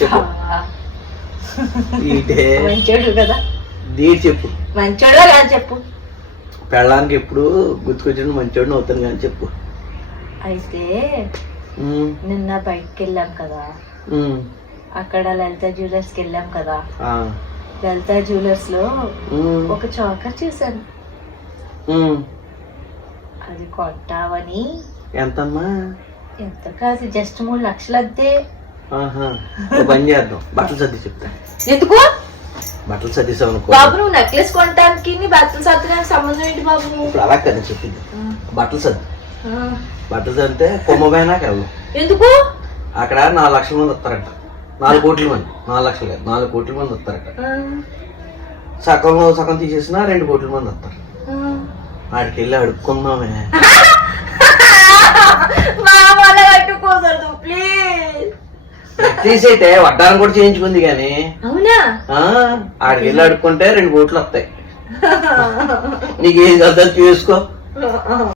చెప్పు ఈటే మంచోడు కదా, దీడి చెప్పు. మంచోడు కదా చెప్పు. పెళ్ళానికి ఎప్పుడు గుర్తుకొచ్చిన మంచోడిని అవుతాను కానీ చెప్పు. అయితే నిన్న బయటకు వెళ్ళాం కదా, అక్కడ లలిత జ్యువెలర్స్ కి వెళ్ళాం కదా. లలిత జ్యువెలర్స్ లో ఒక చాకర్ చూసాను, అది కొంటావని. ఎంతమ్మా? ఎంత కాదు, జస్ట్ 3 లక్షలు అంతే. పని చేద్దాం, బట్టలు సర్ది చెప్తా. ఎందుకు? బట్టలు సర్దిసావు అనుకో బాబు, నువ్వు నెక్లెస్ కొనడానికి బట్టలు సర్దడానికి సంబంధం ఏంటి బాబు? ఇప్పుడు అలా కదా చెప్పింది. బట్టలు సర్ది, బట్టలు సర్దితే కొమ్మబైనాకి వెళ్దాం. ఎందుకు? అక్కడ 4 లక్షల మంది వస్తారట. 4 కోట్ల మంది, 4 లక్షలు కాదు 4 కోట్ల మంది వస్తారట. సగంలో సగం తీసేసినా 2 కోట్ల మంది వస్తారు. ఆడికి వెళ్ళి అడుక్కుందామే. ప్లీజ్ తీసైతే వడ్డారం కూడా చేయించుకుంది కానీ. అవునా? ఆడికి వెళ్ళి అడుక్కుంటే 2 కోట్లు వస్తాయి. నీకు ఏది వద్దా చూసుకో.